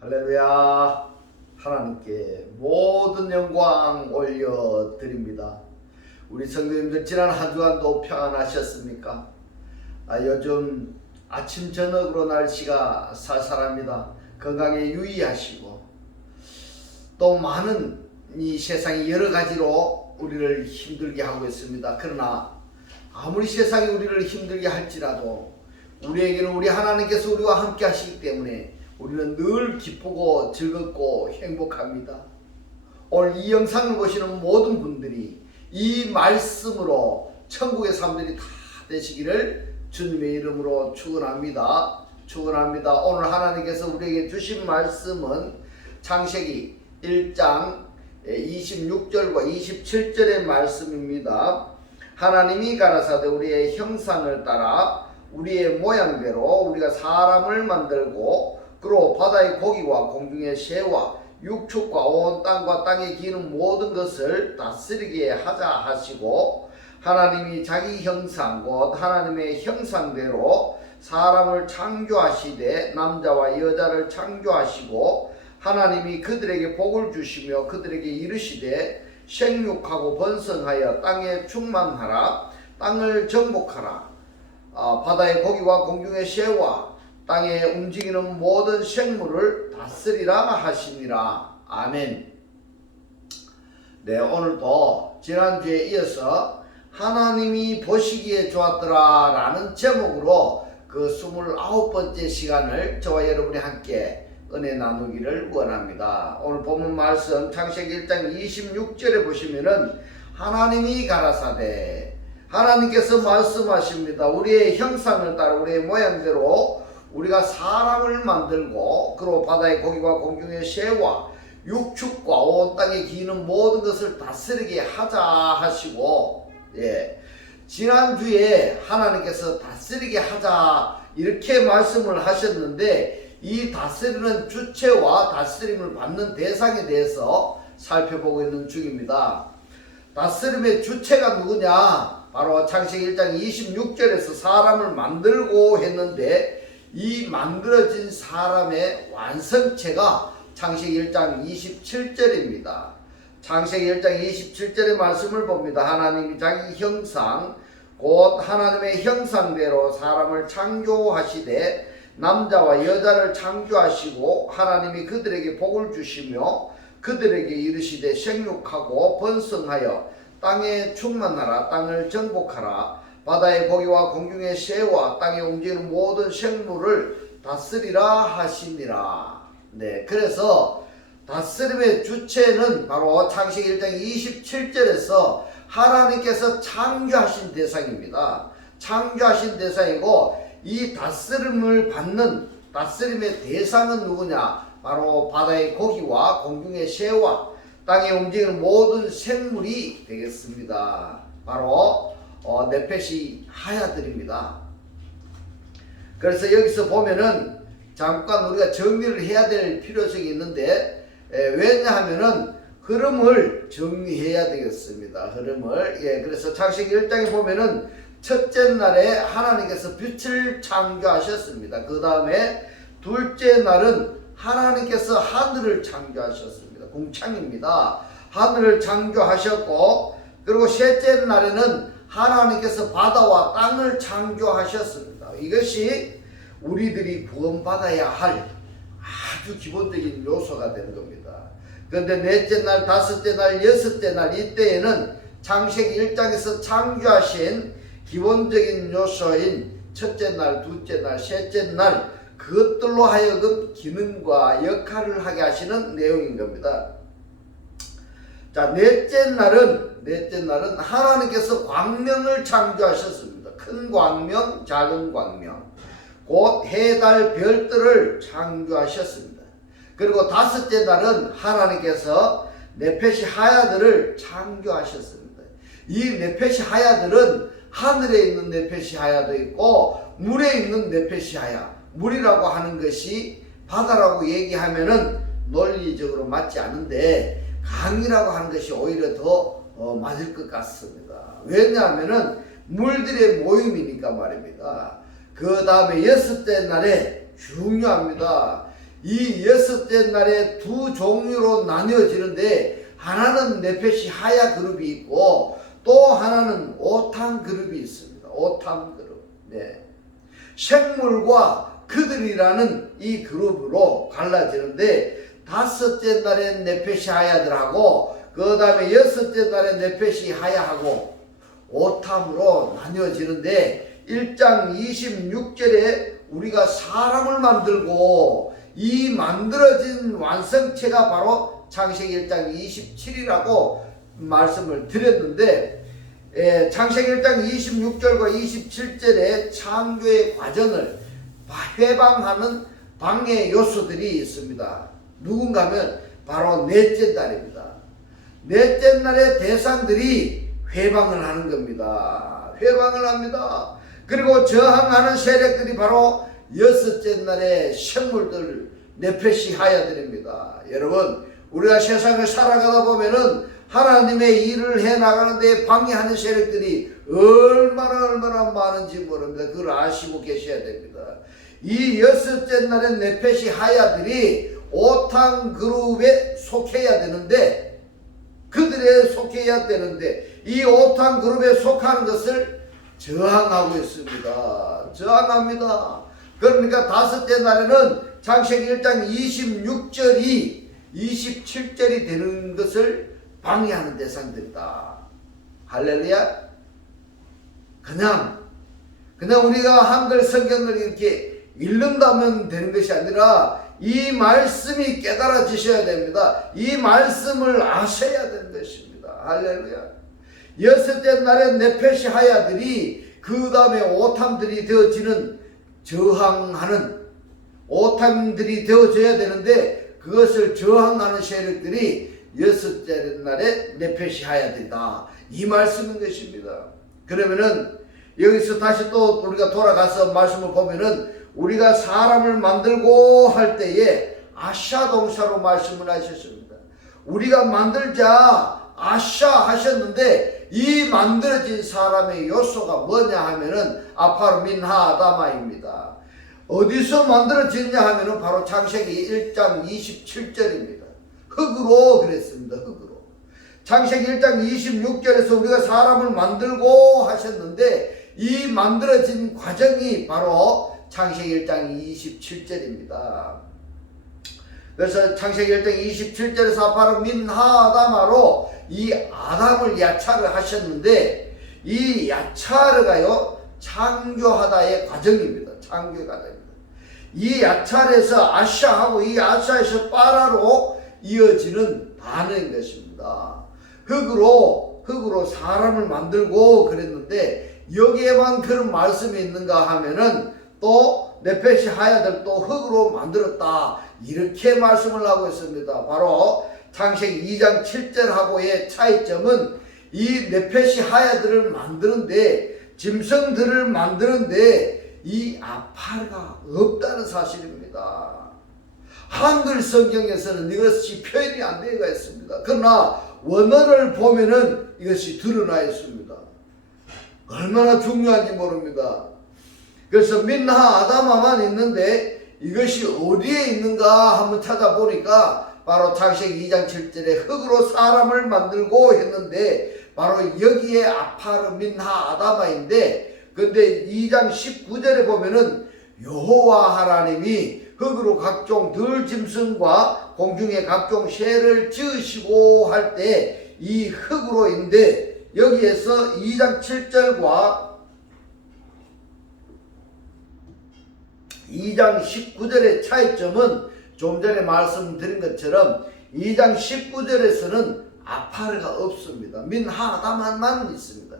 할렐루야. 하나님께 모든 영광 올려드립니다. 우리 성도님들 지난 한 주간도 평안하셨습니까? 요즘 아침 저녁으로 날씨가 쌀쌀합니다. 건강에 유의하시고 또 많은 이 세상이 여러 가지로 우리를 힘들게 하고 있습니다. 그러나 아무리 세상이 우리를 힘들게 할지라도 우리에게는 우리 하나님께서 우리와 함께 하시기 때문에 우리는 늘 기쁘고 즐겁고 행복합니다. 오늘 이 영상을 보시는 모든 분들이 이 말씀으로 천국의 사람들이 다 되시기를 주님의 이름으로 축원합니다. 축원합니다. 오늘 하나님께서 우리에게 주신 말씀은 창세기 1장 26절과 27절의 말씀입니다. 하나님이 가라사대 우리의 형상을 따라 우리의 모양대로 우리가 사람을 만들고 그로 바다의 고기와 공중의 새와 육축과 온 땅과 땅에 기는 모든 것을 다스리게 하자 하시고, 하나님이 자기 형상 곧 하나님의 형상대로 사람을 창조하시되 남자와 여자를 창조하시고, 하나님이 그들에게 복을 주시며 그들에게 이르시되 생육하고 번성하여 땅에 충만하라. 땅을 정복하라. 바다의 고기와 공중의 새와 땅에 움직이는 모든 생물을 다스리라 하시니라. 아멘. 네, 오늘도 지난주에 이어서 하나님이 보시기에 좋았더라 라는 제목으로 그 29번째 시간을 저와 여러분이 함께 은혜 나누기를 원합니다. 오늘 본문 말씀 창세기 1장 26절에 보시면은 하나님이 가라사대, 하나님께서 말씀하십니다. 우리의 형상을 따라 우리의 모양대로 우리가 사람을 만들고 그로 바다의 고기와 공중의 새와 육축과 온 땅에 기는 모든 것을 다스리게 하자 하시고, 지난주에 하나님께서 다스리게 하자 이렇게 말씀을 하셨는데, 이 다스리는 주체와 다스림을 받는 대상에 대해서 살펴보고 있는 중입니다. 다스림의 주체가 누구냐? 바로 창세기 1장 26절에서 사람을 만들고 했는데, 이 만들어진 사람의 완성체가 창세기 1장 27절입니다. 창세기 1장 27절의 말씀을 봅니다. 하나님이 자기 형상 곧 하나님의 형상대로 사람을 창조하시되 남자와 여자를 창조하시고, 하나님이 그들에게 복을 주시며 그들에게 이르시되 생육하고 번성하여 땅에 충만하라. 땅을 정복하라. 바다의 고기와 공중의 새와 땅에 움직이는 모든 생물을 다스리라 하시니라. 네, 그래서 다스림의 주체는 바로 창세기 1장 27절에서 하나님께서 창조하신 대상입니다. 창조하신 대상이고, 이 다스림을 받는 다스림의 대상은 누구냐? 바로 바다의 고기와 공중의 새와 땅에 움직이는 모든 생물이 되겠습니다. 바로 네펫이 하야들입니다. 그래서 여기서 보면은 잠깐 우리가 정리를 해야 될 필요성이 있는데, 왜냐하면은 흐름을 정리해야 되겠습니다. 흐름을. 그래서 창세기 1장에 보면은 첫째 날에 하나님께서 빛을 창조하셨습니다. 그 다음에 둘째 날은 하나님께서 하늘을 창조하셨습니다. 궁창입니다. 하늘을 창조하셨고, 그리고 셋째 날에는 하나님께서 바다와 땅을 창조하셨습니다. 이것이 우리들이 구원받아야 할 아주 기본적인 요소가 되는 겁니다. 그런데 넷째 날, 다섯째 날, 여섯째 날 이때에는 창세기 1장에서 창조하신 기본적인 요소인 첫째 날, 둘째 날, 셋째 날, 그것들로 하여금 기능과 역할을 하게 하시는 내용인 겁니다. 자, 넷째 날은 하나님께서 광명을 창조하셨습니다. 큰 광명, 작은 광명, 곧 해, 달, 별들을 창조하셨습니다. 그리고 다섯째 날은 하나님께서 네펫이 하야들을 창조하셨습니다. 이 네펫이 하야들은 하늘에 있는 네펫이 하야도 있고 물에 있는 네펫이 하야. 물이라고 하는 것이 바다라고 얘기하면은 논리적으로 맞지 않은데, 강이라고 하는 것이 오히려 더 맞을 것 같습니다. 왜냐하면은 물들의 모임이니까 말입니다. 그 다음에 여섯째 날에 중요합니다. 이 여섯째 날에 두 종류로 나뉘어지는데 하나는 네페시 하야 그룹이 있고 또 하나는 오탄 그룹이 있습니다. 오탄 그룹. 네. 생물과 그들이라는 이 그룹으로 갈라지는데 다섯째 날엔 네페시 하야들하고 그 다음에 여섯째 날엔 네페시 하야하고 오탐으로 나뉘어지는데 1장 26절에 우리가 사람을 만들고 이 만들어진 완성체가 바로 창세기 1장 27이라고 말씀을 드렸는데 창세기 1장 26절과 27절에 창조의 과정을 회방하는 방해 요소들이 있습니다. 누군가 하면 바로 넷째 날입니다. 넷째 날의 대상들이 회방을 하는 겁니다. 회방을 합니다. 그리고 저항하는 세력들이 바로 여섯째 날의 생물들 네페시 하야들입니다. 여러분 우리가 세상을 살아가다 보면은 하나님의 일을 해나가는데 방해하는 세력들이 얼마나 많은지 모릅니다. 그걸 아시고 계셔야 됩니다. 이 여섯째 날의 네페시 하야들이 오탄 그룹에 속해야 되는데 그들에 속해야 되는데 이 오탄 그룹에 속하는 것을 저항하고 있습니다. 저항합니다. 그러니까 다섯째 날에는 창세기 1장 26절이 27절이 되는 것을 방해하는 대상들이다. 할렐루야. 그냥 우리가 한글 성경을 이렇게 읽는다면 되는 것이 아니라 이 말씀이 깨달아지셔야 됩니다. 이 말씀을 아셔야 되는 것입니다. 할렐루야. 여섯째 날에 네페시 하야들이 그 다음에 오탐들이 되어지는 저항하는 오탐들이 되어져야 되는데 그것을 저항하는 세력들이 여섯째 날에 네페시 하야들이다. 이 말씀인 것입니다. 그러면은 여기서 다시 또 우리가 돌아가서 말씀을 보면은 우리가 사람을 만들고 할 때에 아샤 동사로 말씀을 하셨습니다. 우리가 만들자 아샤 하셨는데 이 만들어진 사람의 요소가 뭐냐 하면은 아파르 민하 아다마입니다. 어디서 만들어졌냐 하면은 바로 창세기 1장 27절입니다. 흙으로 그랬습니다. 흙으로. 창세기 1장 26절에서 우리가 사람을 만들고 하셨는데 이 만들어진 과정이 바로 창세기 1장 27절입니다. 그래서 창세기 1장 27절에서 아파르 민하 아다마로 이 아담을 야차를 하셨는데 이 야차르가요 창조하다의 과정입니다. 창조의 과정입니다. 이 야차르에서 아샤하고 이 아샤에서 빠라로 이어지는 단어인 것입니다. 흙으로 사람을 만들고 그랬는데 여기에만 그런 말씀이 있는가 하면은 또 네페시 하야들 또 흙으로 만들었다 이렇게 말씀을 하고 있습니다. 바로 창세기 2장 7절하고의 차이점은 이 네페시 하야들을 만드는데 짐승들을 만드는데 이 아파르가 없다는 사실입니다. 한글 성경에서는 이것이 표현이 안 되어 있습니다. 그러나 원어를 보면은 이것이 드러나 있습니다. 얼마나 중요한지 모릅니다. 그래서 민하 아다마만 있는데 이것이 어디에 있는가 한번 찾아보니까 바로 창세기 2장 7절에 흙으로 사람을 만들고 했는데 바로 여기에 아파르 민하 아다마인데 근데 2장 19절에 보면은 여호와 하나님이 흙으로 각종 들짐승과 공중의 각종 새를 지으시고 할 때 이 흙으로인데 여기에서 2장 7절과 2장 19절의 차이점은 좀 전에 말씀드린 것처럼 2장 19절에서는 아파르가 없습니다. 민하다만 있습니다.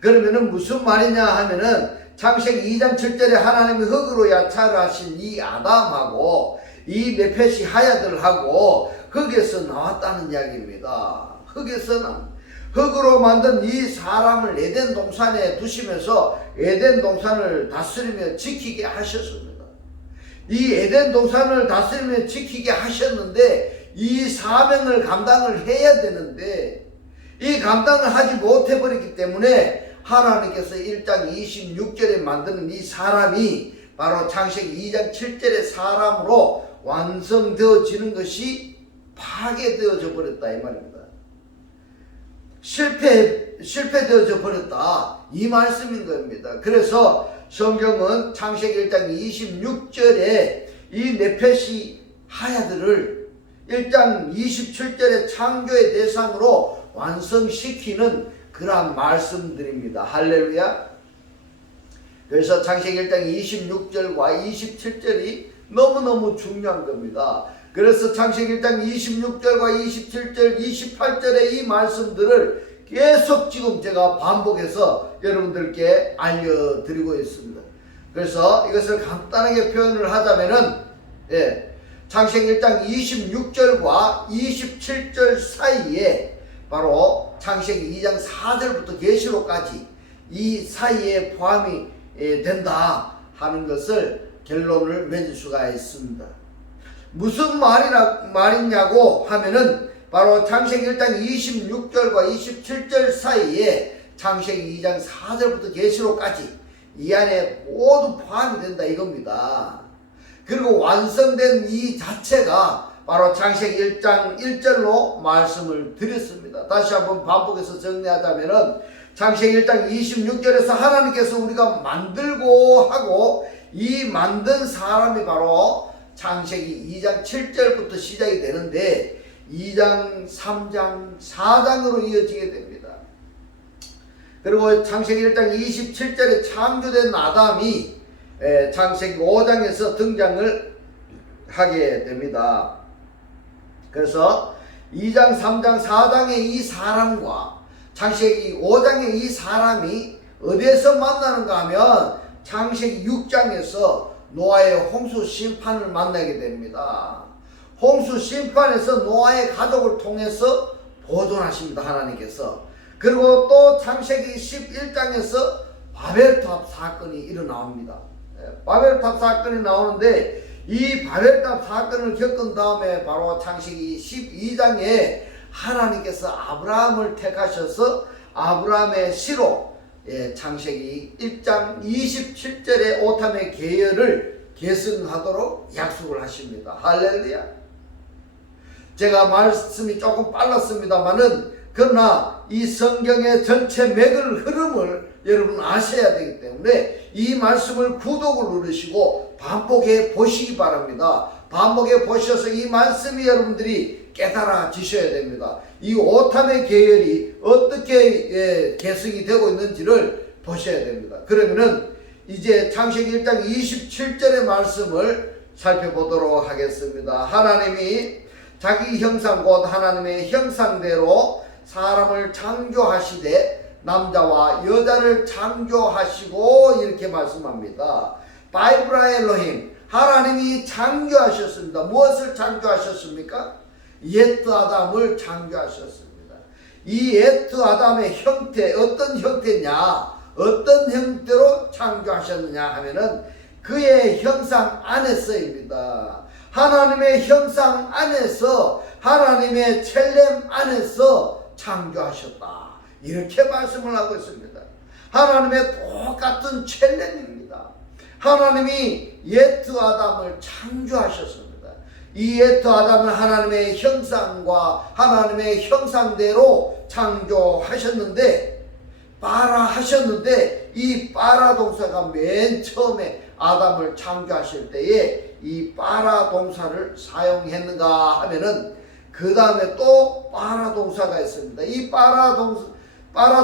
그러면은 무슨 말이냐 하면은 창세기 2장 7절에 하나님이 흙으로 야차를 하신 이 아담하고 이 네페시 하야들하고 흙에서 나왔다는 이야기입니다. 흙으로 만든 이 사람을 에덴 동산에 두시면서 에덴 동산을 다스리며 지키게 하셨습니다. 이 에덴 동산을 다스리며 지키게 하셨는데 이 사명을 감당을 해야 되는데 이 감당을 하지 못해버렸기 때문에 하나님께서 1장 26절에 만드는 이 사람이 바로 창세기 2장 7절의 사람으로 완성되어지는 것이 파괴되어져 버렸다 이 말입니다. 실패되어져 버렸다 이 말씀인 겁니다. 그래서 성경은 창세기 1장 26절에 이 네페시 하야들을 1장 27절의 창조의 대상으로 완성시키는 그러한 말씀들입니다. 할렐루야. 그래서 창세기 1장 26절과 27절이 너무너무 중요한 겁니다. 그래서 창세기 1장 26절과 27절, 28절의 이 말씀들을 계속 지금 제가 반복해서 여러분들께 알려드리고 있습니다. 그래서 이것을 간단하게 표현을 하자면은, 창세기 1장 26절과 27절 사이에 바로 창세기 2장 4절부터 계시록까지 이 사이에 포함이 된다 하는 것을 결론을 맺을 수가 있습니다. 무슨 말이냐고 하면은 바로 창세기 1장 26절과 27절 사이에 창세기 2장 4절부터 계시록까지 이 안에 모두 포함이 된다 이겁니다. 그리고 완성된 이 자체가 바로 창세기 1장 1절로 말씀을 드렸습니다. 다시 한번 반복해서 정리하자면은 창세기 1장 26절에서 하나님께서 우리가 만들고 하고 이 만든 사람이 바로 창세기 2장 7절부터 시작이 되는데 2장, 3장, 4장으로 이어지게 됩니다. 그리고 창세기 1장 27절에 창조된 아담이 창세기 5장에서 등장을 하게 됩니다. 그래서 2장, 3장, 4장의 이 사람과 창세기 5장의 이 사람이 어디에서 만나는가 하면 창세기 6장에서 노아의 홍수 심판을 만나게 됩니다. 홍수 심판에서 노아의 가족을 통해서 보존하십니다. 하나님께서. 그리고 또 창세기 11장에서 바벨탑 사건이 일어납니다. 바벨탑 사건이 나오는데 이 바벨탑 사건을 겪은 다음에 바로 창세기 12장에 하나님께서 아브라함을 택하셔서 아브라함의 씨로 창세기 1장 27절의 오탐의 계열을 계승하도록 약속을 하십니다. 할렐루야. 제가 말씀이 조금 빨랐습니다만은 그러나 이 성경의 전체 맥을 흐름을 여러분 아셔야 되기 때문에 이 말씀을 구독을 누르시고 반복해 보시기 바랍니다. 반복해 보셔서 이 말씀이 여러분들이 깨달아지셔야 됩니다. 이 오탐의 계열이 어떻게 계승이 되고 있는지를 보셔야 됩니다. 그러면은 이제 창세기 1장 27절의 말씀을 살펴보도록 하겠습니다. 하나님이 자기 형상 곧 하나님의 형상대로 사람을 창조하시되 남자와 여자를 창조하시고 이렇게 말씀합니다. 바이브라 엘로힘 하나님이 창조하셨습니다. 무엇을 창조하셨습니까? 옛 아담을 창조하셨습니다. 이 옛 아담의 형태 어떤 형태냐 어떤 형태로 창조하셨느냐 하면은 그의 형상 안에서입니다. 하나님의 형상 안에서 하나님의 첼렘 안에서 창조하셨다 이렇게 말씀을 하고 있습니다. 하나님의 똑같은 첼렘입니다. 하나님이 옛 아담을 창조하셨습니다. 이 옛 아담을 하나님의 형상과 하나님의 형상대로 창조하셨는데 바라하셨는데 이 바라 동사가 맨 처음에 아담을 창조하실 때에 이 바라 동사를 사용했는가 하면은 그 다음에 또 바라 동사가 있습니다. 이 바라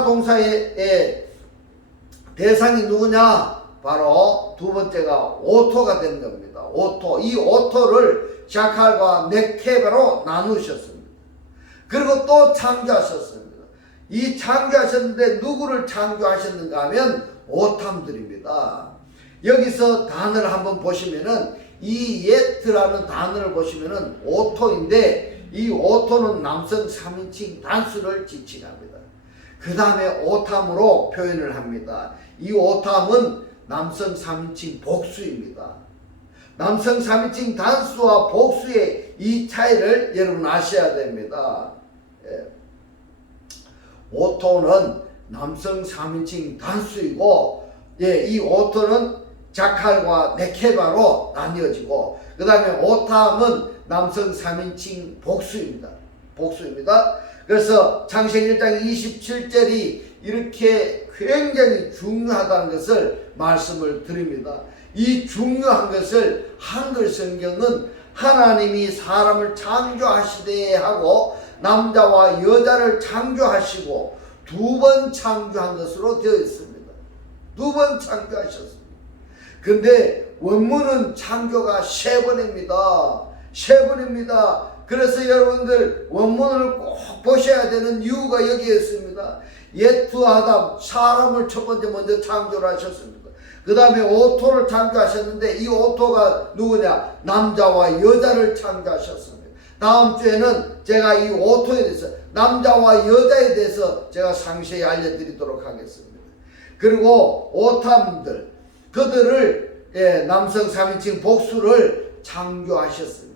동사의 대상이 누구냐? 바로 두 번째가 오토가 되는 겁니다. 오토. 이 오토를 자칼과 네케바로 나누셨습니다. 그리고 또 창조하셨습니다. 이 창조하셨는데 누구를 창조하셨는가 하면 오탐들입니다. 여기서 단어를 한번 보시면은 이 예트라는 단어를 보시면은 오토인데 이 오토는 남성 3인칭 단수를 지칭합니다. 그 다음에 오탐으로 표현을 합니다. 이 오탐은 남성 3인칭 복수입니다. 남성 3인칭 단수와 복수의 이 차이를 여러분 아셔야 됩니다. 오토는 남성 3인칭 단수이고 이 오토는 자칼과 네케바로 나뉘어지고, 그 다음에 오탐은 남성 3인칭 복수입니다. 그래서 창세기 1장 27절이 이렇게 굉장히 중요하다는 것을 말씀을 드립니다. 이 중요한 것을 한글 성경은 하나님이 사람을 창조하시되 하고 남자와 여자를 창조하시고 두 번 창조한 것으로 되어 있습니다. 두 번 창조하셨습니다. 근데 원문은 창조가 3번입니다. 3번입니다. 그래서 여러분들 원문을 꼭 보셔야 되는 이유가 여기에 있습니다. 옛두 아담, 사람을 첫 번째 먼저 창조를 하셨습니다. 그 다음에 오토를 창조하셨는데 이 오토가 누구냐? 남자와 여자를 창조하셨습니다. 다음 주에는 제가 이 오토에 대해서, 남자와 여자에 대해서 제가 상세히 알려드리도록 하겠습니다. 그리고 오탐들, 그들을 남성 3인칭 복수를 창조하셨습니다.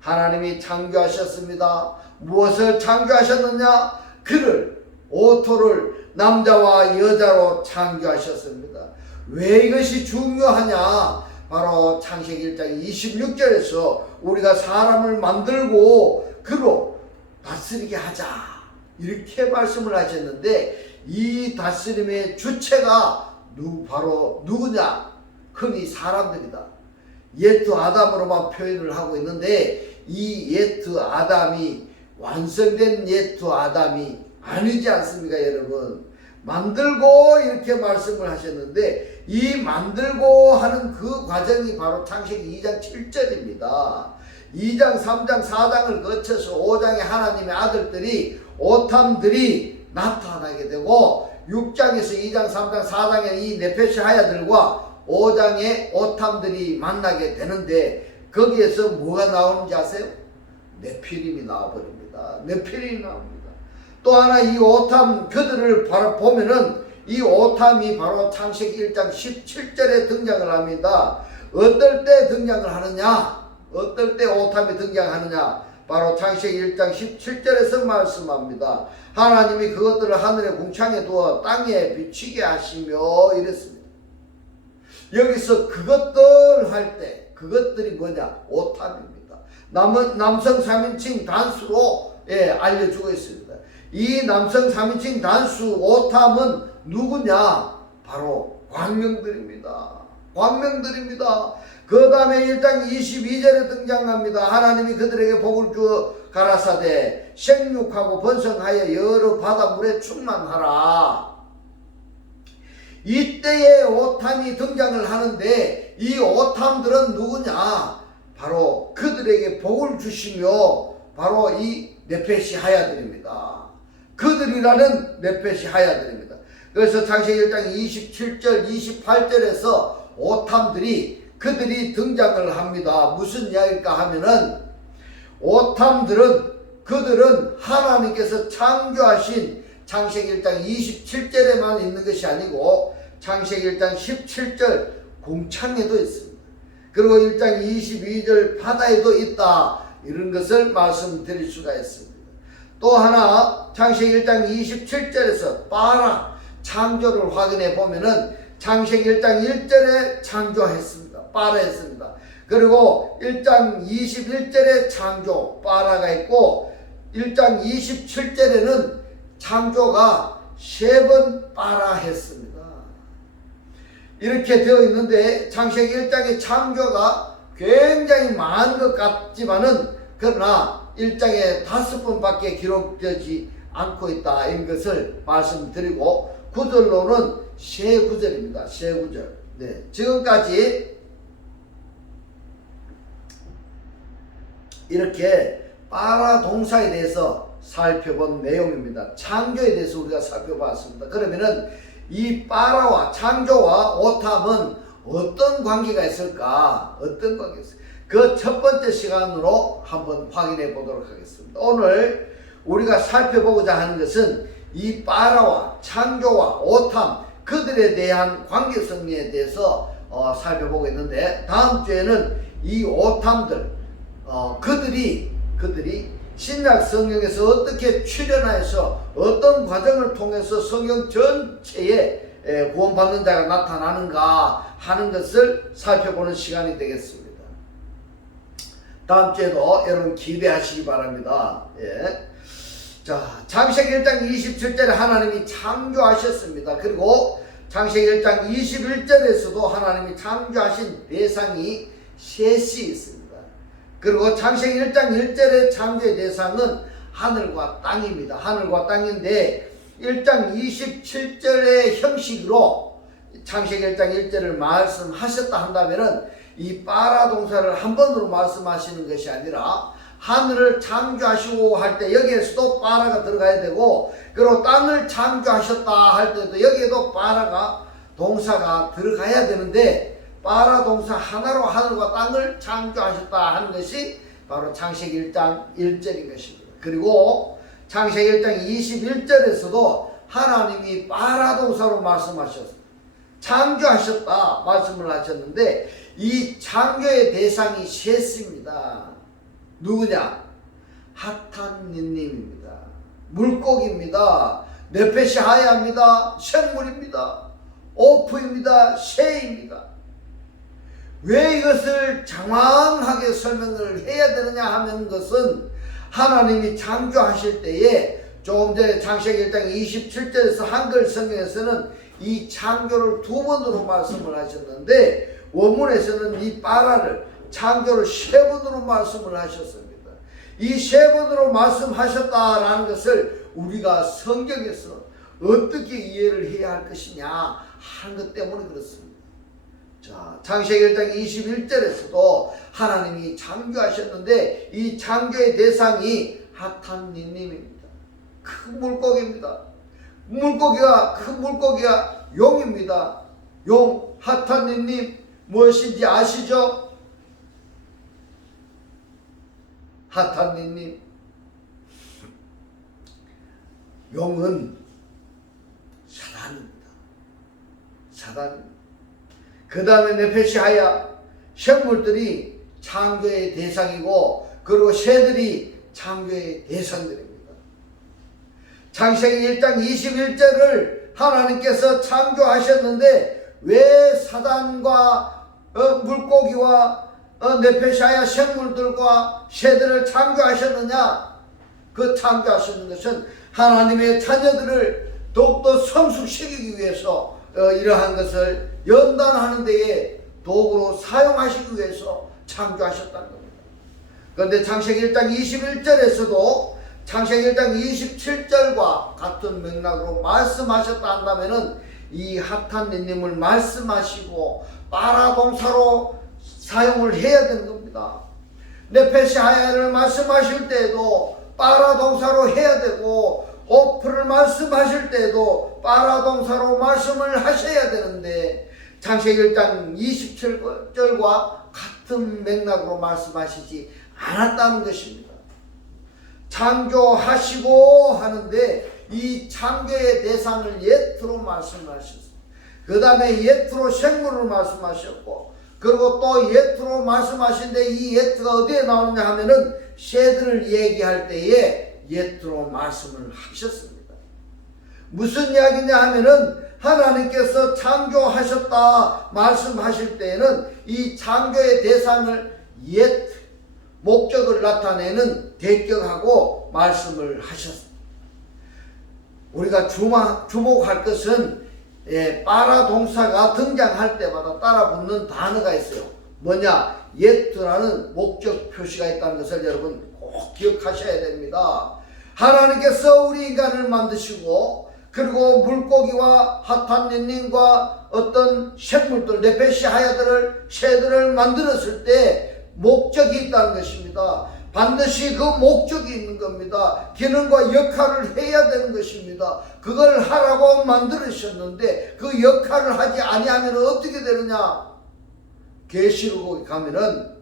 하나님이 창조하셨습니다. 무엇을 창조하셨느냐? 그를, 오토를 남자와 여자로 창조하셨습니다. 왜 이것이 중요하냐? 바로 창세기 1장 26절에서 우리가 사람을 만들고 그로 다스리게 하자, 이렇게 말씀을 하셨는데, 이 다스림의 주체가 바로 누구냐? 흔히 사람들이다. 옛두 아담으로만 표현을 하고 있는데, 이 옛두 아담이 완성된 옛두 아담이 아니지 않습니까, 여러분? 만들고 이렇게 말씀을 하셨는데, 이 만들고 하는 그 과정이 바로 창세기 2장 7절입니다. 2장, 3장, 4장을 거쳐서 5장에 하나님의 아들들이, 오탐들이 나타나게 되고, 6장에서 2장, 3장, 4장에 이 네페시 하야들과 5장에 오탐들이 만나게 되는데, 거기에서 뭐가 나오는지 아세요? 네피림이 나와버립니다. 네피림이 나옵니다. 또 하나, 이 오탐, 그들을 바로 보면은 이 오탐이 바로 창세기 1장 17절에 등장을 합니다. 어떨 때 등장을 하느냐? 어떨 때 오탐이 등장하느냐? 바로 창세기 1장 17절에서 말씀합니다. 하나님이 그것들을 하늘의 궁창에 두어 땅에 비치게 하시며 이랬습니다. 여기서 그것들 할 때, 그것들이 뭐냐? 오탐입니다. 남성 3인칭 단수로 알려주고 있습니다. 이 남성 3인칭 단수 오탐은 누구냐? 바로 광명들입니다. 광명들입니다. 그 다음에 1장 22절에 등장합니다. 하나님이 그들에게 복을 주어 가라사대 생육하고 번성하여 여러 바닷물에 충만하라. 이때에 오탐이 등장을 하는데, 이 오탐들은 누구냐? 바로 그들에게 복을 주시며 바로 이 네페시 하야들입니다. 그들이라는 네페시 하야들입니다. 그래서 창세기 1장 27절 28절에서 오탐들이, 그들이 등장을 합니다. 무슨 이야기일까 하면은, 오탐들은, 그들은 하나님께서 창조하신 창세기 1장 27절에만 있는 것이 아니고 창세기 1장 17절 궁창에도 있습니다. 그리고 1장 22절 바다에도 있다, 이런 것을 말씀드릴 수가 있습니다. 또 하나, 창세기 1장 27절에서 빠라 창조를 확인해 보면은 창세기 1장 1절에 창조했습니다. 빠라 했습니다. 그리고 1장 21절에 창조 빠라가 있고 1장 27절에는 창조가 3번 빠라 했습니다. 이렇게 되어 있는데, 창세기 1장의 창조가 굉장히 많은 것 같지만은, 그러나 1장에 5번밖에 기록되지 않고 있다, 이런 것을 말씀드리고, 구절로는 3구절입니다. 3구절. 네, 지금까지 이렇게 빠라 동사에 대해서 살펴본 내용입니다. 창조에 대해서 우리가 살펴봤습니다. 그러면은 이 빠라와 창조와 오탐은 어떤 관계가 있을까? 어떤 관계가 있을까? 그 첫 번째 시간으로 한번 확인해 보도록 하겠습니다. 오늘 우리가 살펴보고자 하는 것은 이 빠라와 창조와 오탐, 그들에 대한 관계성에 대해서 살펴보고 있는데, 다음 주에는 이 오탐들, 그들이 신약 성경에서 어떻게 출현하여서 어떤 과정을 통해서 성경 전체에 구원받는 자가 나타나는가 하는 것을 살펴보는 시간이 되겠습니다. 다음 주에도 여러분 기대하시기 바랍니다. 예. 자, 창세기 1장 27절에 하나님이 창조하셨습니다. 그리고 창세기 1장 21절에서도 하나님이 창조하신 대상이 셋이 있습니다. 그리고 창세기 1장 1절의 창조의 대상은 하늘과 땅입니다. 하늘과 땅인데 1장 27절의 형식으로 창세기 1장 1절을 말씀하셨다 한다면은 이 빠라 동사를 한 번으로 말씀하시는 것이 아니라 하늘을 창조하시고 할 때 여기에서도 빠라가 들어가야 되고, 그리고 땅을 창조하셨다 할 때도 여기에도 빠라가 동사가 들어가야 되는데, 빠라 동사 하나로 하늘과 땅을 창조하셨다 하는 것이 바로 창세기 1장 1절인 것입니다. 그리고 창세기 1장 21절에서도 하나님이 빠라 동사로 말씀하셨습니다. 창조하셨다 말씀을 하셨는데, 이 창조의 대상이 셋입니다. 누구냐? 하탄니님입니다. 물고기입니다. 네페시 하야입니다. 생물입니다. 오프입니다. 새입니다. 왜 이것을 장황하게 설명을 해야 되느냐 하면 것은 하나님이 창조하실 때에 조금 전에 창세기 1장 27절에서 한글 성경에서는 이 창조를 두 번으로 말씀을 하셨는데, 원문에서는 이 빠라를 창조를 세 번으로 말씀을 하셨습니다. 이 세 번으로 말씀하셨다라는 것을 우리가 성경에서 어떻게 이해를 해야 할 것이냐 하는 것 때문에 그렇습니다. 자, 창세기 1장 21절에서도 하나님이 창조하셨는데 이 창조의 대상이 하탄니님입니다. 큰 물고기입니다. 큰 물고기가 용입니다. 용, 하탄니님 무엇인지 아시죠? 하탄니님, 용은 사단입니다. 사단입니다. 그 다음에 네페시 하야, 생물들이 창조의 대상이고, 그리고 새들이 창조의 대상들입니다. 창세기 1장 21절을 하나님께서 창조하셨는데 왜 사단과 물고기와 네페샤야 생물들과 새들을 창조하셨느냐? 그 창조하시는 것은 하나님의 자녀들을 더욱더 성숙시키기 위해서 이러한 것을 연단하는 데에 도구로 사용하시기 위해서 창조하셨다는 겁니다. 그런데 창세기 1장 21절에서도 창세기 1장 27절과 같은 맥락으로 말씀하셨다 한다면은 이 하탄니님을 말씀하시고 빠라 동사로 사용을 해야 되는 겁니다. 네페시 하야를 말씀하실 때에도 빠라 동사로 해야 되고, 오프를 말씀하실 때에도 빠라 동사로 말씀을 하셔야 되는데 창세기 1장 27절과 같은 맥락으로 말씀하시지 않았다는 것입니다. 창조하시고 하는데 이 창조의 대상을 예트로 말씀하셨습니다. 그 다음에 예트로 생물을 말씀하셨고, 그리고 또 예트로 말씀하신데 이 예트가 어디에 나오느냐 하면은 새들을 얘기할 때에 예트로 말씀을 하셨습니다. 무슨 이야기냐 하면은 하나님께서 창조하셨다 말씀하실 때에는 이 창조의 대상을 예트, 목적을 나타내는 대격하고 말씀을 하셨습니다. 우리가 주목할 것은 빠라 동사가 등장할 때마다 따라 붙는 단어가 있어요. 뭐냐? 예트라는 목적 표시가 있다는 것을 여러분 꼭 기억하셔야 됩니다. 하나님께서 우리 인간을 만드시고, 그리고 물고기와 하탄니님과 어떤 생물들, 네페시 하야들을, 새들을 만들었을 때 목적이 있다는 것입니다. 반드시 그 목적이 있는 겁니다. 기능과 역할을 해야 되는 것입니다. 그걸 하라고 만들으셨는데 그 역할을 하지 아니하면 어떻게 되느냐? 계시록에 가면은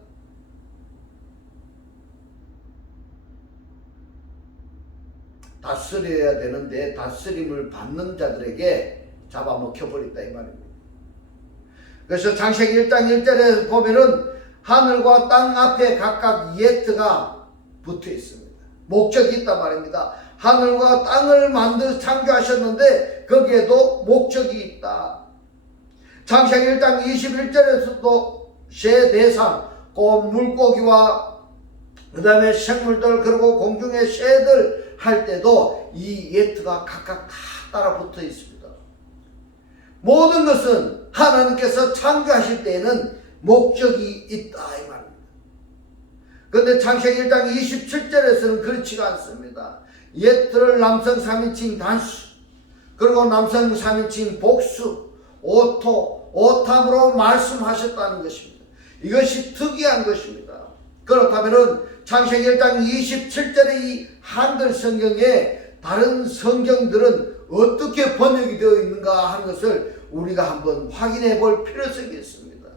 다스려야 되는데 다스림을 받는 자들에게 잡아먹혀버렸다 이 말입니다. 그래서 창세기 1장 1절에 보면은 하늘과 땅 앞에 각각 예트가 붙어 있습니다. 목적이 있단 말입니다. 하늘과 땅을 창조하셨는데 거기에도 목적이 있다. 창세기 1장 21절에서도 새 대상, 곧 물고기와 그 다음에 생물들, 그리고 공중의 새들 할 때도 이 예트가 각각 다 따라 붙어 있습니다. 모든 것은 하나님께서 창조하실 때에는 목적이 있다 이 말입니다. 그런데 창세기 1장 27절에서는 그렇지가 않습니다. 예트를 남성 3인칭 단수, 그리고 남성 3인칭 복수, 오토, 오탐으로 말씀하셨다는 것입니다. 이것이 특이한 것입니다. 그렇다면 창세기 1장 27절의 이 한글 성경에 다른 성경들은 어떻게 번역이 되어 있는가 하는 것을 우리가 한번 확인해 볼 필요성이 있습니다.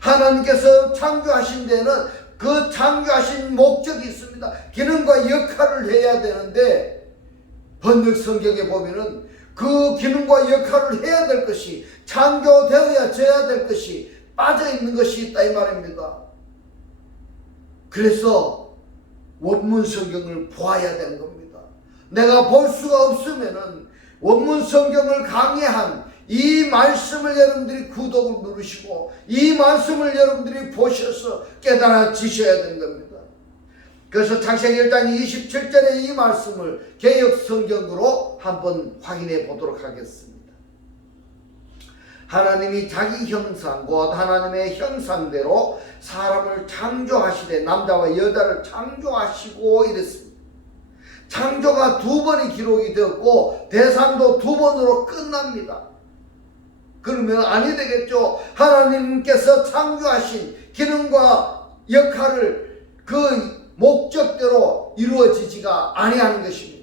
하나님께서 창조하신 데는 그 창조하신 목적이 있습니다. 기능과 역할을 해야 되는데 번역 성경에 보면은 그 기능과 역할을 해야 될 것이 창조되어야 될 것이 빠져 있는 것이 있다 이 말입니다. 그래서 원문 성경을 보아야 되는 겁니다. 내가 볼 수가 없으면은 원문 성경을 강의한 이 말씀을 여러분들이 구독을 누르시고 이 말씀을 여러분들이 보셔서 깨달아지셔야 되는 겁니다. 그래서 창세기 1장 27절의 이 말씀을 개역 성경으로 한번 확인해 보도록 하겠습니다. 하나님이 자기 형상 곧 하나님의 형상대로 사람을 창조하시되 남자와 여자를 창조하시고 이랬습니다. 창조가 2번이 기록이 되었고 대상도 2번으로 끝납니다. 그러면 아니 되겠죠. 하나님께서 창조하신 기능과 역할을 그 목적대로 이루어지지가 아니하는 것입니다.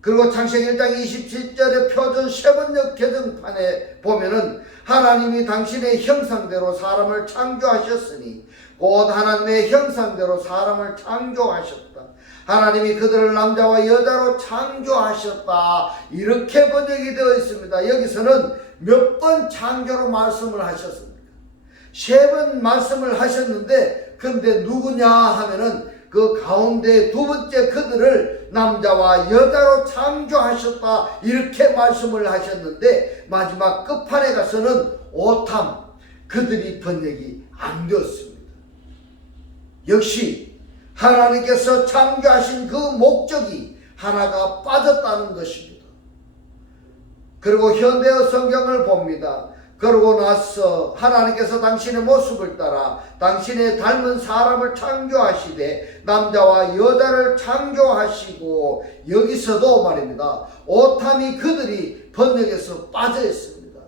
그리고 창세기 1장 27절의 표준 세번역 개정판에 보면은 하나님이 당신의 형상대로 사람을 창조하셨으니 곧 하나님의 형상대로 사람을 창조하셨다. 하나님이 그들을 남자와 여자로 창조하셨다. 이렇게 번역이 되어 있습니다. 여기서는 몇 번 창조로 말씀을 하셨습니까? 3번 말씀을 하셨는데 근데 누구냐 하면은 그 가운데 2번째 그들을 남자와 여자로 창조하셨다 이렇게 말씀을 하셨는데 마지막 끝판에 가서는 오탐 그들이 번역이 안 되었습니다. 역시 하나님께서 창조하신 그 목적이 하나가 빠졌다는 것입니다. 그리고 현대어 성경을 봅니다. 그러고 나서 하나님께서 당신의 모습을 따라 당신의 닮은 사람을 창조하시되 남자와 여자를 창조하시고 여기서도 말입니다. 오탐이 그들이 번역에서 빠져 있습니다.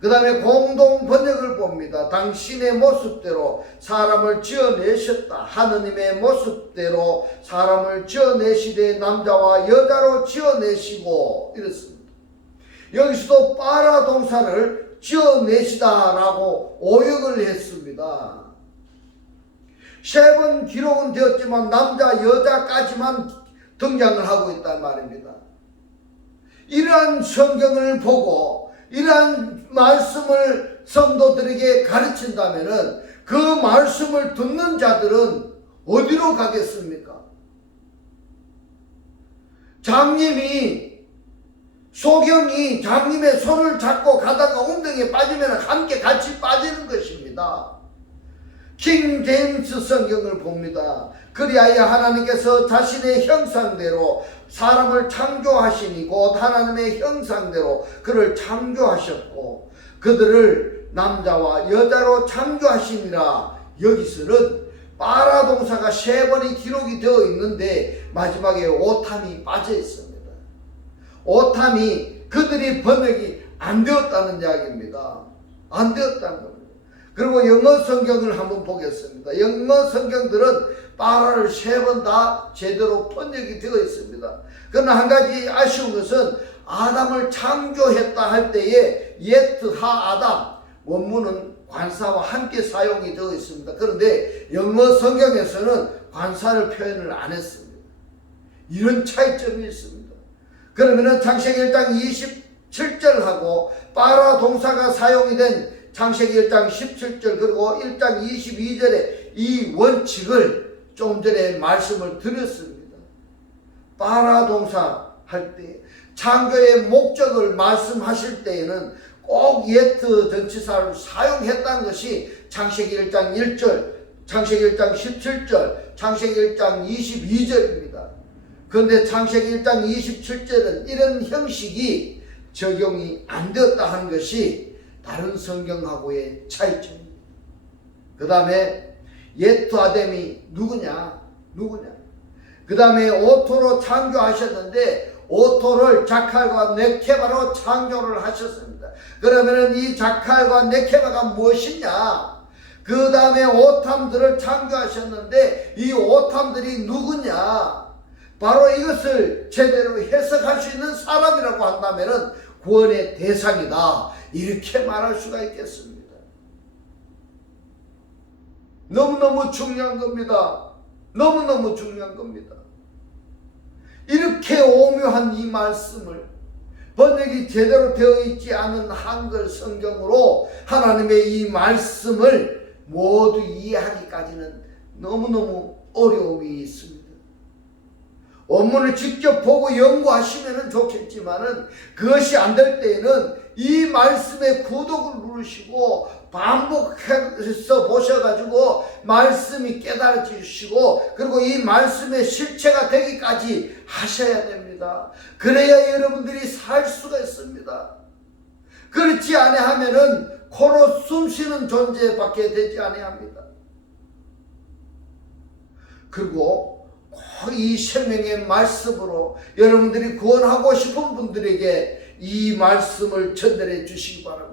그 다음에 공동 번역을 봅니다. 당신의 모습대로 사람을 지어내셨다. 하느님의 모습대로 사람을 지어내시되 남자와 여자로 지어내시고 이렇습니다. 여기서도 빠라 동사를 지어내시다라고 오역을 했습니다. 3번 기록은 되었지만 남자 여자까지만 등장을 하고 있단 말입니다. 이러한 성경을 보고 이러한 말씀을 성도들에게 가르친다면은 그 말씀을 듣는 자들은 어디로 가겠습니까? 장님이 소경이 장님의 손을 잡고 가다가 웅덩이에 빠지면 함께 같이 빠지는 것입니다. 킹 제임스 성경을 봅니다. 그리하여 하나님께서 자신의 형상대로 사람을 창조하시니 곧 하나님의 형상대로 그를 창조하셨고 그들을 남자와 여자로 창조하시니라. 여기서는 빠라 동사가 3번이 기록이 되어 있는데 마지막에 오탐이 빠져 있습니다. 오탐이 그들이 번역이 안 되었다는 이야기입니다. 안 되었다는 겁니다. 그리고 영어 성경을 한번 보겠습니다. 영어 성경들은 빠라를 3번 다 제대로 번역이 되어 있습니다. 그러나 한 가지 아쉬운 것은 아담을 창조했다 할 때에 예트 하 아담 원문은 관사와 함께 사용이 되어 있습니다. 그런데 영어 성경에서는 관사를 표현을 안 했습니다. 이런 차이점이 있습니다. 그러면은 창세기 1장 27절하고 빠라 동사가 사용이 된 창세기 1장 17절 그리고 1장 22절의 이 원칙을 좀 전에 말씀을 드렸습니다. 빠라 동사 할 때 창조의 목적을 말씀하실 때에는 꼭 예트 전치사를 사용했다는 것이 창세기 1장 1절, 창세기 1장 17절, 창세기 1장 22절입니다. 그런데 창세기 1장 27절은 이런 형식이 적용이 안 되었다 하는 것이 다른 성경하고의 차이점입니다. 그 다음에 예트 아담이 누구냐? 그 다음에 오토로 창조하셨는데 오토를 자칼과 네케바로 창조를 하셨습니다. 그러면 이 자칼과 네케바가 무엇이냐? 그 다음에 오탐들을 창조하셨는데 이 오탐들이 누구냐? 바로 이것을 제대로 해석할 수 있는 사람이라고 한다면 구원의 대상이다, 이렇게 말할 수가 있겠습니다. 너무너무 중요한 겁니다. 너무너무 중요한 겁니다. 이렇게 오묘한 이 말씀을 번역이 제대로 되어 있지 않은 한글 성경으로 하나님의 이 말씀을 모두 이해하기까지는 너무너무 어려움이 있습니다. 원문을 직접 보고 연구하시면 좋겠지만은 그것이 안 될 때에는 이 말씀에 구독을 누르시고 반복해서 보셔가지고 말씀이 깨달아지시고 그리고 이 말씀의 실체가 되기까지 하셔야 됩니다. 그래야 여러분들이 살 수가 있습니다. 그렇지 아니하면은 코로 숨쉬는 존재밖에 되지 아니합니다. 그리고 이 생명의 말씀으로 여러분들이 구원하고 싶은 분들에게 이 말씀을 전달해 주시기 바랍니다.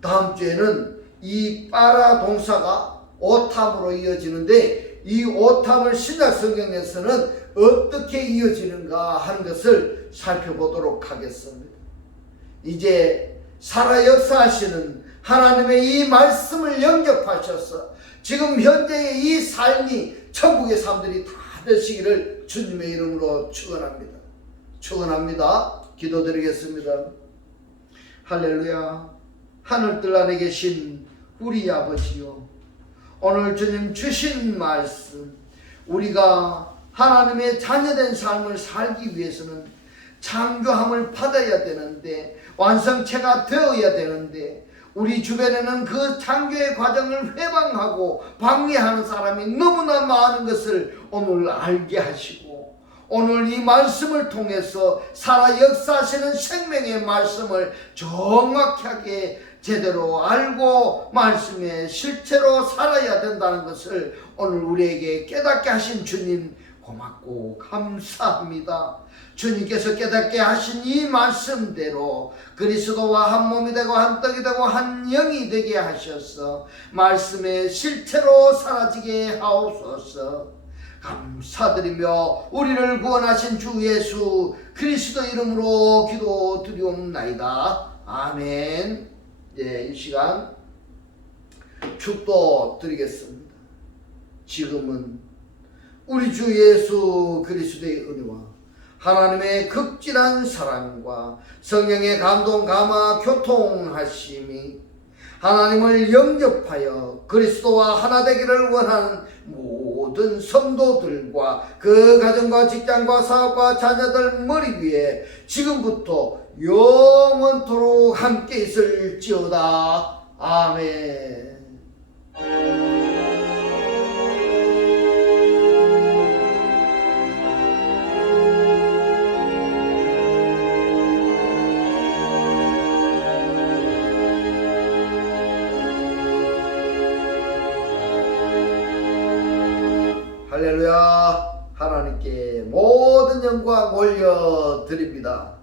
다음 주에는 이 빠라 동사가 오탐으로 이어지는데 이 오탐을 신약 성경에서는 어떻게 이어지는가 하는 것을 살펴보도록 하겠습니다. 이제 살아 역사하시는 하나님의 이 말씀을 영접하셔서 지금 현재의 이 삶이 천국의 삶들이 다 되시기를 주님의 이름으로 축원합니다. 축원합니다. 기도드리겠습니다. 할렐루야. 하늘들 안에 계신 우리 아버지요, 오늘 주님 주신 말씀, 우리가 하나님의 자녀된 삶을 살기 위해서는 창조함을 받아야 되는데, 완성체가 되어야 되는데, 우리 주변에는 그 창조의 과정을 회방하고 방해하는 사람이 너무나 많은 것을 오늘 알게 하시고, 오늘 이 말씀을 통해서 살아 역사하시는 생명의 말씀을 정확하게 제대로 알고 말씀의 실체로 살아야 된다는 것을 오늘 우리에게 깨닫게 하신 주님 고맙고 감사합니다. 주님께서 깨닫게 하신 이 말씀대로 그리스도와 한 몸이 되고 한 떡이 되고 한 영이 되게 하셔서 말씀의 실체로 사라지게 하옵소서. 감사드리며 우리를 구원하신 주 예수 그리스도 이름으로 기도드리옵나이다. 아멘. 네, 이 시간 축도 드리겠습니다. 지금은 우리 주 예수 그리스도의 은혜와 하나님의 극진한 사랑과 성령의 감동 감화 교통하심이 하나님을 영접하여 그리스도와 하나 되기를 원하는 모든 성도들과 그 가정과 직장과 사업과 자녀들 머리 위에 지금부터 영원토록 함께 있을지어다. 아멘. 할렐루야. 하나님께 모든 영광 올려드립니다.